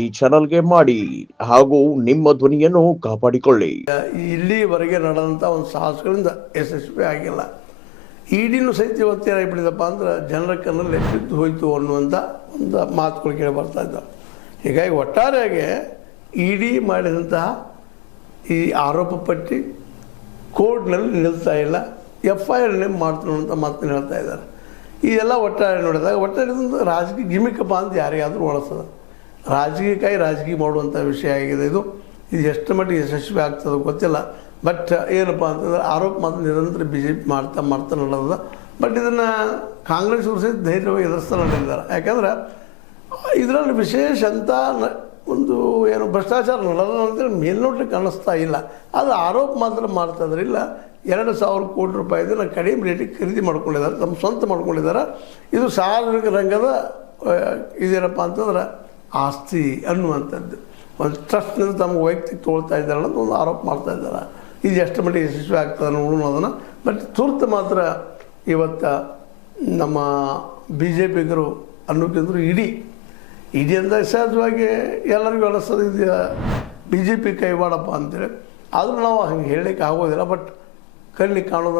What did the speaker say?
ಈ ಚಾನಲ್ಗೆ ಮಾಡಿ ಹಾಗೂ ನಿಮ್ಮ ಧ್ವನಿಯನ್ನು ಕಾಪಾಡಿಕೊಳ್ಳಿ. ಇಲ್ಲಿವರೆಗೆ ನಡೆದಂಥ ಒಂದು ಸಾಹಸಗಳಿಂದ ಯಶಸ್ವಿ ಆಗಿಲ್ಲ. ಇಡಿನೂ ಸಹಿತ ಇವತ್ತೇನಾಗಿಬಿಟ್ಟಿದಪ್ಪ ಅಂದ್ರೆ ಜನರ ಕಣ್ಣಲ್ಲಿ ಎಷ್ಟಿದ್ದು ಹೋಯಿತು ಅನ್ನುವಂಥ ಒಂದು ಮಾತುಗಳು ಕೇಳಿ ಬರ್ತಾ ಇದ್ದಾವೆ. ಹೀಗಾಗಿ ಒಟ್ಟಾರೆಯಾಗಿ ಇಡಿ ಮಾಡಿದಂತಹ ಈ ಆರೋಪ ಪಟ್ಟಿ ಕೋರ್ಟ್ನಲ್ಲಿ ನಿಲ್ತಾ ಇಲ್ಲ, FIR ನೇಮ್ ಮಾಡ್ತಾನೆ ಅಂತ ಮಾತನ್ನು ಹೇಳ್ತಾ ಇದ್ದಾರೆ. ಇದೆಲ್ಲ ಒಟ್ಟಾರೆ ನೋಡಿದಾಗ ಒಟ್ಟಾರೆ ರಾಜಕೀಯ ಗಿಮಿಕಪ್ಪ ಅಂತ ಯಾರಿಗಾದರೂ ಒಳಸ್ತದೆ. ರಾಜಕೀಯಕ್ಕಾಗಿ ರಾಜಕೀಯ ಮಾಡುವಂಥ ವಿಷಯ ಆಗಿದೆ ಇದು. ಎಷ್ಟು ಮಟ್ಟಿಗೆ ಯಶಸ್ವಿ ಆಗ್ತದೆ ಗೊತ್ತಿಲ್ಲ. ಬಟ್ ಏನಪ್ಪ ಅಂತಂದ್ರೆ ಆರೋಪ ಮಾತ್ರ ನಿರಂತರ BJP ಮಾಡ್ತಾ ನಡೆದ. ಬಟ್ ಇದನ್ನು ಕಾಂಗ್ರೆಸ್ ಅವರು ಸಹಿತ ಧೈರ್ಯವಾಗಿ ಎದುರಿಸ್ತಾ ನಡೆದಿದ್ದಾರೆ. ಯಾಕಂದ್ರೆ ಇದರಲ್ಲಿ ವಿಶೇಷ ಅಂತ ಒಂದು ಏನು ಭ್ರಷ್ಟಾಚಾರ ನಡೆದ ಅಂತೇಳಿ ಮೇಲ್ನೋಟಕ್ಕೆ ಕಾಣಿಸ್ತಾ ಇಲ್ಲ. ಅದು ಆರೋಪ ಮಾತ್ರ ಮಾಡ್ತಾಯಿದ್ರೆ ಇಲ್ಲ. 2,000 ಕೋಟಿ ರೂಪಾಯಿದನ್ನು ಕಡಿಮೆ ರೇಟಿಗೆ ಖರೀದಿ ಮಾಡ್ಕೊಂಡಿದ್ದಾರೆ, ತಮ್ಮ ಸ್ವಂತ ಮಾಡ್ಕೊಂಡಿದ್ದಾರೆ. ಇದು ಸಾರ್ವಜನಿಕ ರಂಗದ ಇದೇನಪ್ಪ ಅಂತಂದ್ರೆ ಆಸ್ತಿ ಅನ್ನುವಂಥದ್ದು ಒಂದು ಟ್ರಸ್ಟ್ನಿಂದ ತಮ್ಮ ವೈಯಕ್ತಿಕ ತೊಗೊಳ್ತಾ ಇದ್ದಾರೆ ಅಂತ ಒಂದು ಆರೋಪ ಮಾಡ್ತಾ ಇದ್ದಾರೆ. ಇದು ಎಷ್ಟು ಮಟ್ಟಿಗೆ ಯಶಸ್ವಿ ಆಗ್ತದೆ ನೋಡೋಣ ಅದನ್ನು. ಬಟ್ ತುರ್ತು ಮಾತ್ರ ಇವತ್ತು ನಮ್ಮ BJPಗರು ಅನ್ನೋಕ್ಕಿಂತರೂ ಇಡಿ ಅಂದಾಗ ಸಹಜವಾಗಿ ಎಲ್ಲರಿಗೂ ಅನಿಸ್ತದೆ ಇದು BJP ಕೈವಾಡಪ್ಪ ಅಂತೇಳಿ. ಆದರೂ ನಾವು ಹಂಗೆ ಹೇಳಲಿಕ್ಕೆ ಆಗೋದಿಲ್ಲ. ಬಟ್ ಕಣ್ಣಿಗೆ ಕಾಣೋದನ್ನು